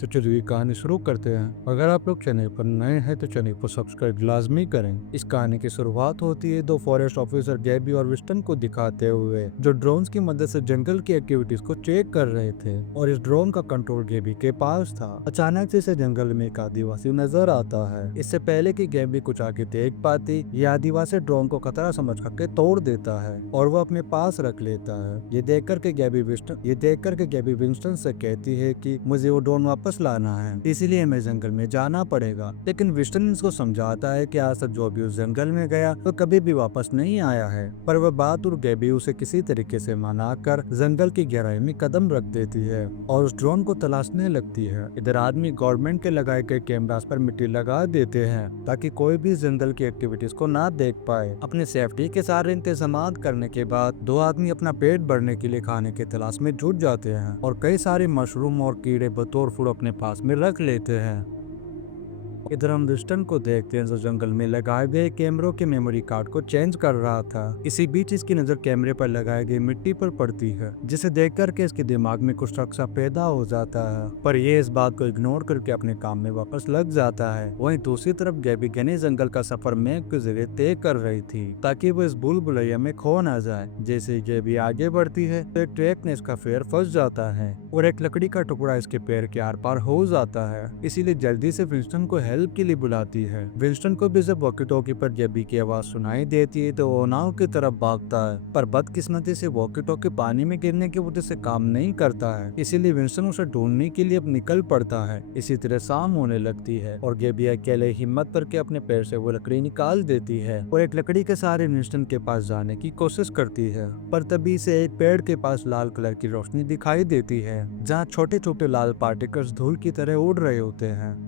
तो चलिए कहानी शुरू करते हैं। अगर आप लोग चैनल पर नए हैं तो चैनल को सब्सक्राइब लाजमी करें। इस कहानी की शुरुआत होती है दो फॉरेस्ट ऑफिसर गैबी और विस्टन को दिखाते हुए, जो ड्रोन्स की मदद से जंगल की एक्टिविटीज को चेक कर रहे थे और इस ड्रोन का कंट्रोल गैबी के पास था। अचानक से इसे जंगल में एक आदिवासी नजर आता है। इससे पहले कि गैबी कुछ आगे देख पाती, ये आदिवासी ड्रोन को खतरा समझ करके तोड़ देता है और वो अपने पास रख लेता है। ये देख कर के गैबी विंस्टन से कहती है कि मुझे वो ड्रोन वापस लाना है, इसीलिए हमें जंगल में जाना पड़ेगा। लेकिन विंस्टन इसको समझाता है कि आज तक जो भी उस जंगल में गया तो कभी भी वापस नहीं आया है। पर वह बहादुर गैबी उसे किसी तरीके से मनाकर जंगल की गहराई में कदम रख देती है और उस ड्रोन को तलाशने लगती है। इधर आदमी गवर्नमेंट के लगाए गए कैमरास पर मिट्टी लगा देते हैं ताकि कोई भी जंगल की एक्टिविटीज को ना देख पाए। अपने सेफ्टी के सारे इंतजाम करने के बाद दो आदमी अपना पेट भरने के लिए खाने की तलाश में जुट जाते हैं और कई सारे मशरूम और कीड़े बतौर फूड अपने पास में रख लेते हैं। इधर हम विस्टन को देखते हैं जो जंगल में लगाए गए कैमरों के मेमोरी कार्ड को चेंज कर रहा था। इसी बीच इसकी नजर कैमरे पर लगाई गई मिट्टी पर पड़ती है, जिसे देख करके इसके दिमाग में कुछ शक सा पैदा हो जाता है। पर ये इस बात को इग्नोर करके अपने काम में वापस लग जाता है। वहीं दूसरी तरफ गैबी घने जंगल का सफर मैप के जरिए तय कर रही थी ताकि वो इस भूल भुलैया में खो ना जाए। जैसे ही गैबी आगे बढ़ती है तो एक ट्रैक ने इसका पैर फंस जाता है और एक लकड़ी का टुकड़ा इसके पैर के आर पार हो जाता है। इसीलिए जल्दी से विंस्टन को हेल्प के लिए बुलाती है। विंस्टन को भी जब वॉकी टॉकी पर गैबी की आवाज सुनाई देती है तो वो नाव की तरफ भागता है, पर बदकिस्मती से वॉकी टॉकी पानी में गिरने की वजह से काम नहीं करता है। इसीलिए विंस्टन उसे ढूंढने के लिए अब निकल पड़ता है। इसी तरह शाम होने लगती है और गैबी अकेले हिम्मत करके अपने पैर से वो लकड़ी निकाल देती है और एक लकड़ी के सहारे विंस्टन के पास जाने की कोशिश करती है। पर तभी से एक पेड़ के पास लाल कलर की रोशनी दिखाई देती है, जहाँ छोटे छोटे लाल पार्टिकल्स धूल की तरह उड़ रहे होते हैं।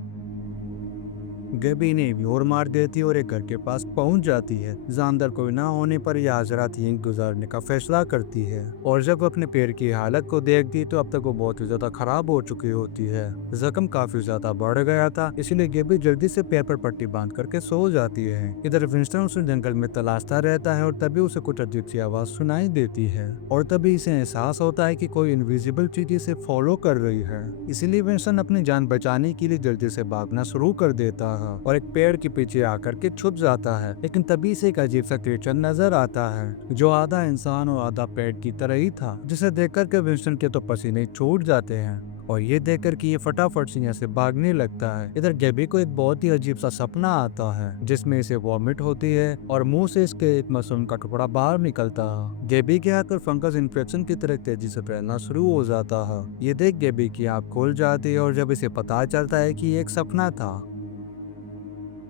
गैबी ने व्योर मार देती है और एक घर के पास पहुंच जाती है, जहाँ अंदर कोई ना होने पर यह आज रात यहीं गुजारने का फैसला करती है। और जब वो अपने पैर की हालत को देखती तो अब तक वो बहुत ही ज्यादा खराब हो चुकी होती है। जख्म काफी ज्यादा बढ़ गया था, इसीलिए गैबी जल्दी से पैर पर पट्टी बांध करके सो जाती है। इधर विंस्टन उसे जंगल में तलाशता रहता है और तभी उसे कुछ अजीब सी आवाज सुनाई देती है और तभी इसे एहसास होता है कि कोई इनविजिबल चीज इसे फॉलो कर रही है। इसीलिए विंस्टन अपनी जान बचाने के लिए जल्दी से भागना शुरू कर देता है और एक पेड़ के पीछे आकर के छुप जाता है। लेकिन तभी से एक अजीब सा क्रिएचर नजर आता है जो आधा इंसान और आधा पेड़ की तरह ही था, जिसे देखकर के विंस्टन के तो पसीने छूट जाते हैं और ये देखकर कि ये फटाफट से यहाँ से भागने लगता है। इधर गैबी को एक बहुत ही अजीब सा सपना आता है जिसमें इसे वॉमिट होती है और मुंह से इसके एक मशरूम का टुकड़ा बाहर निकलता है। गैबी के आकर फंगस इन्फेक्शन की तरह तेजी से फैलना शुरू हो जाता है। ये देख गैबी की आँख खुल जाती है और जब इसे पता चलता है कि ये एक सपना था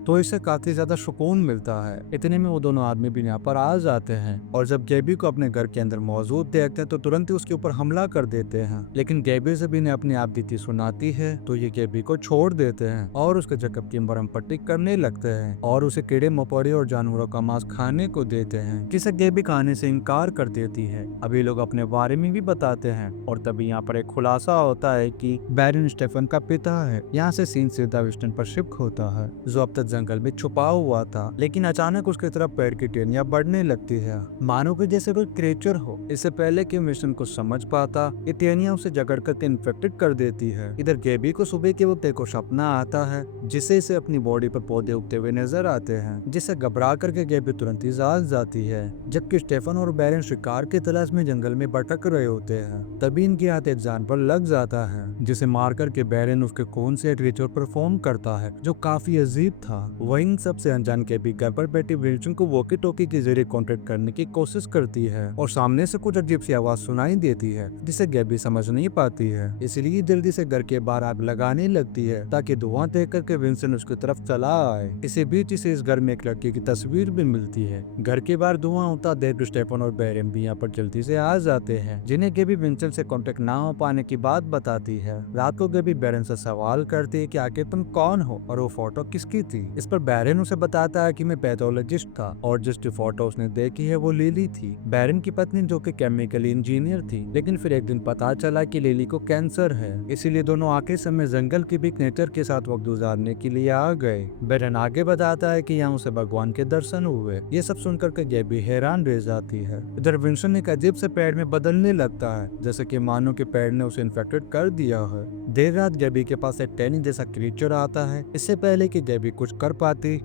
तो इसे काफी ज्यादा सुकून मिलता है। इतने में वो दोनों आदमी भी यहाँ पर आ जाते हैं और जब गैबी को अपने घर के अंदर मौजूद देखते हैं तो तुरंत ही उसके ऊपर हमला कर देते हैं। लेकिन गैबी से भी ने अपनी आप बीती सुनाती है तो ये गैबी को छोड़ देते हैं और उसके जख्म की मरहम पट्टी करने लगते हैं और उसे कीड़े मकोड़े और जानवरों का मांस खाने को देते हैं, जिसे गैबी खाने से इनकार कर देती है। अभी लोग अपने बारे में भी बताते हैं और तभी यहाँ पर एक खुलासा होता है कि बैरन स्टेफन का पिता है। यहाँ से सीन सीधा विस्टन पर शिफ्ट होता है जो अब तक जंगल में छुपा हुआ था, लेकिन अचानक उसकी तरफ पेड़ की टहनियां बढ़ने लगती है, मानो कि जैसे कोई क्रिएचर हो। इससे पहले कि मिशन को समझ पाता, ये टहनियां उसे जकड़ करके इन्फेक्टेड कर देती है। इधर गैबी को सुबह के वक्त एक सपना आता है जिससे इसे अपनी बॉडी पर पौधे उगते हुए नजर आते हैं, जिससे घबरा करके गैबी तुरंत ही जाग जाती है। जबकि स्टेफन और बैरन शिकार की तलाश में जंगल में भटक रहे होते हैं, तभी इनके हाथ एक जानवर लग जाता है जिसे मार करके बैरन उसके खून से एक रिचुअल परफॉर्म करता है जो काफी अजीब था। वहीं सबसे अनजान गैबी घर पर बैठी विल्सन को वॉकी टॉकी के जरिए कॉन्टेक्ट करने की कोशिश करती है और सामने से कुछ अजीब सी आवाज सुनाई देती है जिसे गैबी समझ नहीं पाती है। इसलिए जल्दी से घर के बाहर आग लगाने लगती है ताकि धुआं देख करके विंसन उसकी तरफ चला आए। इसी बीच इसे इस घर में एक लड़की की तस्वीर भी मिलती है। घर के बाहर धुआं होता देख स्टेफन और बैरन भी यहाँ पर जल्दी से आ जाते हैं, जिन्हें गैबी विंसन से कॉन्टेक्ट ना हो पाने की बात बताती है। रात को गैबी बैरन से सवाल करती है कि आखिर तुम कौन हो और वो फोटो किसकी थी। इस पर बैरन उसे बताता है कि मैं पैथोलॉजिस्ट था और जिस फोटो उसने देखी है वो लिली थी, बैरन की पत्नी, जो कि केमिकल इंजीनियर थी। लेकिन फिर एक दिन पता चला कि लिली को कैंसर है, इसीलिए दोनों आखिरी समय जंगल के बीच नेचर के साथ वक्त गुजारने के लिए आ गए। बैरन आगे बताता है कि यहाँ उसे भगवान के दर्शन हुए। ये सब सुनकर के गैबी हैरान रह जाती है। इधर विंसन एक अजीब से पेड़ में बदलने लगता है, जैसे कि मानो के पेड़ ने उसे इन्फेक्टेड कर दिया है। देर रात गैबी के पास एक टैनी जैसा क्रीचर आता है। इससे पहले कि गैबी कुछ कर पाती,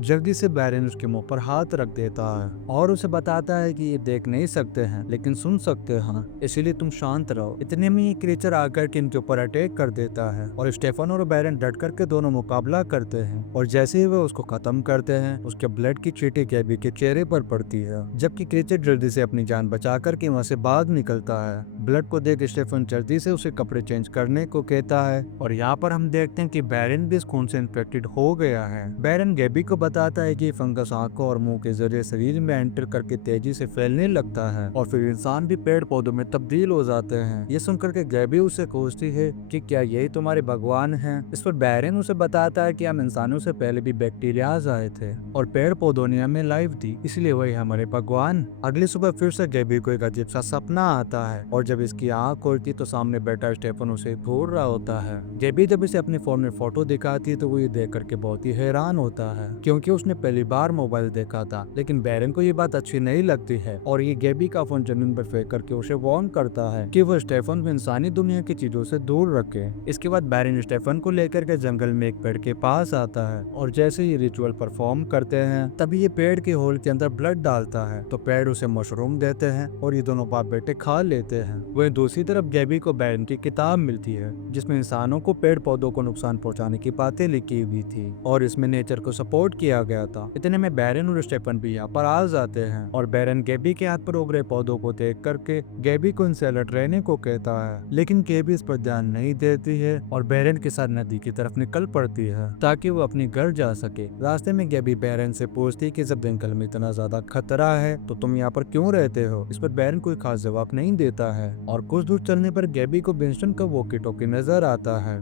जल्दी से बैरन उसके मुंह पर हाथ रख देता है और उसे बताता है कि ये देख नहीं सकते हैं लेकिन सुन सकते हैं, इसीलिए तुम शांत रहो। इतने में ये क्रीचर आकर के इनके ऊपर अटैक कर देता है और स्टेफन और बैरन डट करके दोनों मुकाबला करते हैं और जैसे ही वे उसको खत्म करते हैं उसके ब्लड की चींटी गैबी के चेहरे पर पड़ती है, जबकि क्रीचर जल्दी से अपनी जान बचा करके वहाँ से भाग निकलता है। ब्लड को देख स्टेफन जल्दी से उसे कपड़े चेंज करने को कहता है और यहाँ पर हम देखते हैं कि बैरन भी इस खून से इन्फेक्टेड हो गया है। बैरन गैबी को बताता है कि फंगस आंखों और मुंह के जरिए शरीर में एंटर करके तेजी से फैलने लगता है और फिर इंसान भी पेड़ पौधों में तब्दील हो जाते हैं। ये सुनकर के गैबी उसे पूछती है कि क्या यही तुम्हारे भगवान हैं। इस पर बैरन उसे बताता है कि हम इंसानों से पहले भी बैक्टीरियाज आए थे और पेड़ पौधों ने हमें लाइफ दी, इसलिए वही हमारे भगवान। अगली सुबह फिर से गैबी को एक अजीब सा सपना आता है और जब इसकी आंख खोलती तो सामने बैठा स्टेफन उसे घूर रहा होता है। गैबी जब इसे अपने फोन में फोटो दिखाती है तो वो ये देख करके बहुत ही हैरान होता है, क्योंकि उसने पहली बार मोबाइल देखा था। लेकिन बैरन को ये बात अच्छी नहीं लगती है और ये गैबी का फोन जमीन पर फेंक करके उसे वार्न करता है कि वो स्टेफन को इंसानी दुनिया की चीजों से दूर रखे। इसके बाद बैरन स्टेफन को लेकर के जंगल में एक पेड़ के पास आता है और जैसे ये रिचुअल परफॉर्म करते हैं तभी ये पेड़ के होल के अंदर ब्लड डालता है तो पेड़ उसे मशरूम देते हैं और ये दोनों बाप बेटे खा लेते हैं। वहीं दूसरी तरफ गैबी को बैरन की किताब मिलती है जिसमें इंसानों को पेड़ पौधों को नुकसान पहुंचाने की बातें लिखी हुई थी और इसमें नेचर को सपोर्ट किया गया था। इतने में बैरन और स्टेफन भी यहाँ पर आ जाते हैं और बैरन गैबी के हाथ पर उगरे पौधों को देख करके गैबी को इनसे अलर्ट रहने को कहता है, लेकिन गैबी इस पर ध्यान नहीं देती है और बैरन के साथ नदी की तरफ निकल पड़ती है ताकि वो अपने घर जा सके। रास्ते में गैबी बैरन से पूछती है कि जब जंगल में इतना ज्यादा खतरा है तो तुम यहाँ पर क्यों रहते हो। इस पर बैरन कोई खास जवाब नहीं देता है और कुछ दूर चलने पर गैबी को विंस्टन का वॉकी टॉकी नजर आता है,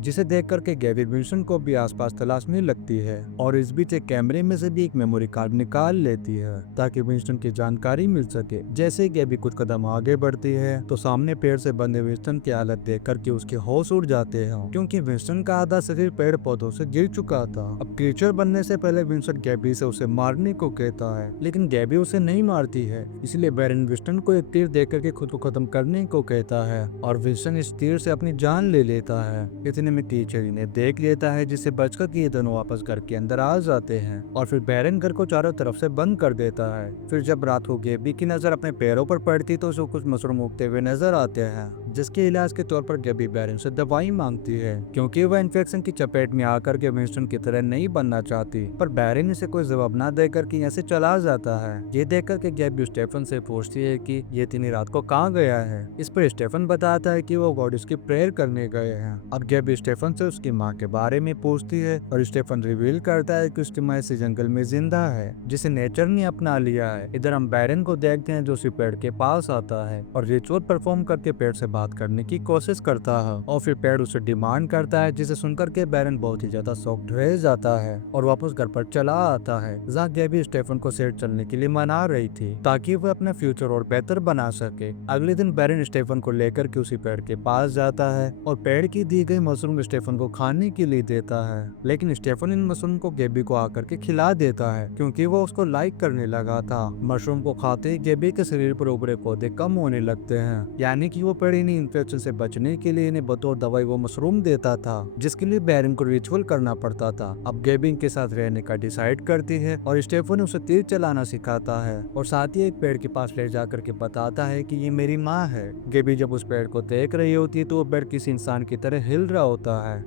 जिसे देख करके गैबी विंस्टन को भी आसपास तलाशने लगती है और इस बीच एक कैमरे में से भी एक मेमोरी कार्ड निकाल लेती है ताकि विंस्टन की जानकारी मिल सके। जैसे ही गैबी कुछ कदम आगे बढ़ती है तो सामने पेड़ से बंधे विंस्टन की हालत देख करके उसके होश उड़ जाते हैं, क्योंकि विंस्टन का आधा शरीर पेड़ पौधों से गिर चुका था। अब क्रीचर बनने से पहले विंस्टन गैबी से उसे मारने को कहता है, लेकिन गैबी उसे नहीं मारती है, इसलिए बैरन विंस्टन को एक तीर देकर के खुद को खत्म करने को कहता है और विंस्टन इस तीर से अपनी जान ले लेता है। इतने में टीचर इन्हें देख लेता है, जिससे बचकर के ये दोनों वापस घर के अंदर आ जाते हैं और फिर बैरन घर को चारों तरफ से बंद कर देता है। फिर जब रात को गैबी की नजर अपने पैरों पर पड़ती तो उसे कुछ मशरूम उगते हुए नजर आते हैं, जिसके इलाज के तौर पर गैबी बैरन से दवाई मांगती है क्योंकि वह इन्फेक्शन की चपेट में आकर के विंस्टन की तरह नहीं बनना चाहती। पर बैरन इसे कोई जवाब न देकर के यहाँ से चला जाता है। ये देखकर के गैबी स्टेफन से पूछती है कि ये इतनी रात को कहाँ गया है। इस पर स्टेफन बताता है कि वो गॉडेस की प्रेयर करने गए हैं। अब गैबी स्टेफन से उसकी माँ के बारे में पूछती है और स्टेफन रिवील करता है कि उसकी माँ इसी जंगल में जिंदा है जिसे नेचर ने अपना लिया है। इधर हम बैरन को देखते हैं जो उसी पेड़ के पास आता है और रिचुअल परफॉर्म करके पेड़ से बात करने की कोशिश करता है और फिर पेड़ उसे डिमांड करता है, जिसे सुनकर के बैरन बहुत ही ज्यादा शॉक्ड रह जाता है और वापस घर पर चला आता है, जहाँ गैबी स्टेफन को सेट चलने के लिए मना रही थी ताकि वह अपना फ्यूचर और बेहतर बना सके। अगले दिन बैरन स्टेफन को लेकर के उसी पेड़ के पास जाता है और पेड़ की दी गई मशरूम स्टेफन को खाने के लिए देता है, लेकिन स्टेफन इन मशरूम को गैबी को आकर के खिला देता है क्योंकि वो उसको लाइक करने लगा था। मशरूम को खाते ही गैबी के शरीर पर उभरे पौधे कम होने लगते हैं, यानी कि वो पेड़ इन्हें इन्फेक्शन से बचने के लिए इन्हें बतौर दवाई वो मशरूम देता था, जिसके लिए बैरन को रिचुअल करना पड़ता था। अब गैबी इनके साथ रहने का डिसाइड करती है और स्टेफन उसे तीर चलाना सिखाता है और साथ ही एक पेड़ के पास ले जाकर के बताता है कि ये मेरी माँ है। गैबी जब उस पेड़ को देख रही होती है तो वो पेड़ किसी इंसान की तरह हिल रहा होता है।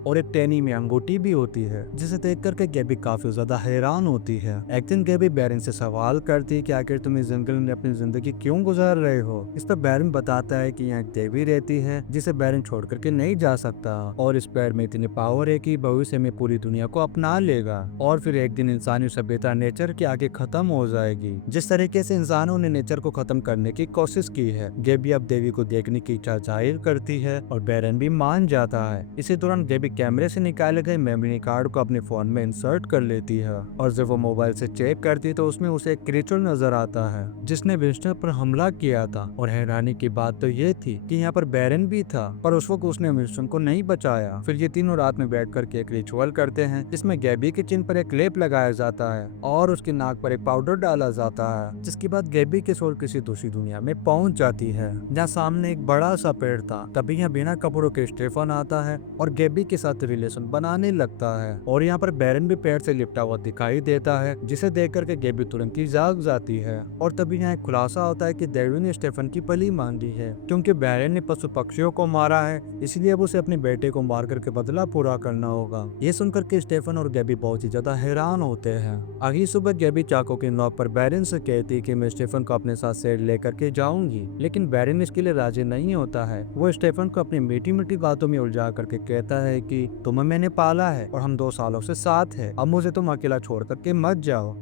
और एक टहनी में अंगूठी भी होती है, जिसे देख करके गैबी काफी ज्यादा हैरान होती है। एक दिन गैबी बैरन से सवाल करती है कि आखिर तुम इस जंगल में अपनी जिंदगी क्यों गुजार रहे हो। इस पर बैरन बताता है कि यहाँ एक देवी रहती है जिसे बैरन छोड़ करके नहीं जा सकता, और इस पैर में इतनी पावर है कि भविष्य में पूरी दुनिया को अपना लेगा और फिर एक दिन इंसानी सभ्यता नेचर के आगे खत्म हो जाएगी। जिस तरीके से इंसानों ने नेचर को खत्म करने की कोशिश की है, गैबी अब देवी को देखने की इच्छा जाहिर करती है और बैरन भी मान जाता है। इसी दौरान गैबी कैमरे से निकाले गए मेमोरी कार्ड को अपने फोन में इंसर्ट कर लेती है और जब वो मोबाइल से चेक करती तो उसमें उसे एक क्रिएचर नजर आता है जिसने विंस्टन पर हमला किया था। और हैरानी की बात तो ये थी कि यहाँ पर बैरन भी था, पर उस वक्त उसने विंस्टन को नहीं बचाया। फिर ये तीनों रात में बैठ करके एक रिचुअल करते हैं जिसमें गैबी के चिन्ह पर एक लेप लगाया जाता है और उसकी नाक पर एक पाउडर डाला जाता है, जिसके बाद गैबी की सोल किसी दूसरी दुनिया में पहुंच जाती है जहाँ सामने एक बड़ा सा पेड़ था। तभी यहाँ बिना कपड़ों के स्टेफन आता है और गैबी के साथ रिलेशन बनाने लगता है और यहाँ पर बैरन भी पेड़ से लिपटा हुआ दिखाई देता है, जिसे देख करके गैबी तुरंत ही जाग जाती है। और तभी यहाँ एक खुलासा होता है कि देवी ने स्टेफन की बलि मांगी है क्योंकि बैरन ने पशु पक्षियों को मारा है, इसलिए अब उसे अपने बेटे को मार करके बदला पूरा करना होगा। ये सुनकर के स्टेफन और गैबी बहुत ही ज्यादा हैरान होते हैं। अगली सुबह गैबी चाकू की नोक पर बैरन से कहती है कि मैं स्टेफन को अपने साथ शेर लेकर के जाऊंगी, लेकिन बैरन इसके लिए राजी नहीं होता है। वो स्टेफन को अपनी मीठी मीठी बातों में उलझा करके कहता है कि तुम्हें मैंने पाला है और हम 2 सालों से साथ हैं, अब मुझे तुम अकेला छोड़ करके मत जाओ।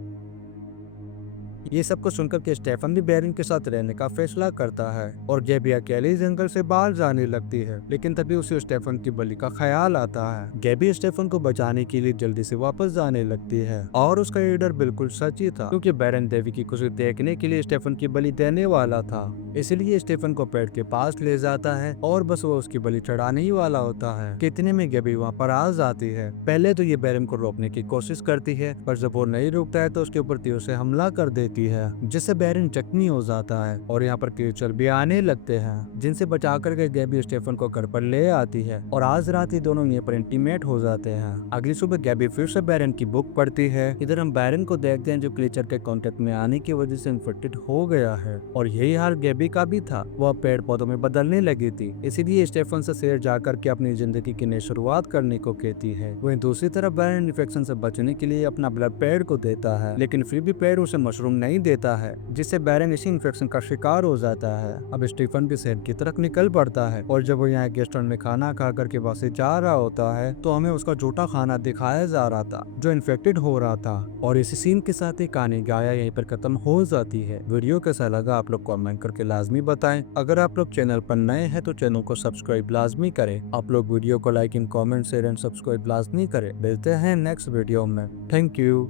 ये सब कुछ सुनकर के स्टेफन भी बैरन के साथ रहने का फैसला करता है और गैबी अकेले जंगल से बाहर जाने लगती है, लेकिन तभी उसे स्टेफन की बलि का ख्याल आता है। गैबी स्टेफन को बचाने के लिए जल्दी से वापस जाने लगती है और उसका ये डर बिल्कुल सच ही था क्योंकि बैरन देवी की खुशी देखने के लिए स्टेफन की बलि देने वाला था। इसलिए स्टेफन को पेड़ के पास ले जाता है और बस वो उसकी बलि चढ़ाने ही वाला होता है। कितने में गैबी वहाँ पर आ जाती है। पहले तो ये बैरन को रोकने की कोशिश करती है, पर जब वो नहीं रुकता है तो उसके ऊपर तीर से हमला कर देती है, जिससे बैरन जख्मी हो जाता है और यहाँ पर क्रिएचर भी आने लगते हैं, जिनसे बचा करके गैबी स्टेफन को घर पर ले आती है और आज रात ही दोनों यहाँ पर इंटीमेट हो जाते हैं। अगली सुबह गैबी फिर से बैरन की बुक पढ़ती है। इधर हम बैरन को देखते हैं जो क्रिएचर के कांटेक्ट में आने की वजह से इन्फेक्टेड हो गया है और यही हाल गैबी का भी था। वह पेड़ पौधों में बदलने लगी थी, इसीलिए स्टेफन से शेर जाकर के अपनी जिंदगी की नई शुरुआत करने को कहती है। वहीं दूसरी तरफ बैरन इन्फेक्शन से बचने के लिए अपना ब्लड पेड़ को देता है, लेकिन फिर भी पेड़ उसे मशरूम नहीं देता है, जिससे बैरन इसी इन्फेक्शन का शिकार हो जाता है। अब स्टीफन भी शहर की तरफ निकल पड़ता है और जब वो यहाँ रेस्टोरेंट में खाना खा करके वहाँ से जा रहा होता है तो हमें उसका झूठा खाना दिखाया जा रहा था जो इन्फेक्टेड हो रहा था। और इसी सीन के साथ ही कहानी गाया यहीं पर खत्म हो जाती है। वीडियो कैसा लगा आप लोग कमेंट करके लाजमी बताएं। अगर आप लोग चैनल पर नए हैं तो चैनल को सब्सक्राइब लाजमी करें। आप लोग वीडियो को like in comment share and subscribe लाजमी करें। मिलते हैं नेक्स्ट वीडियो में। Thank you.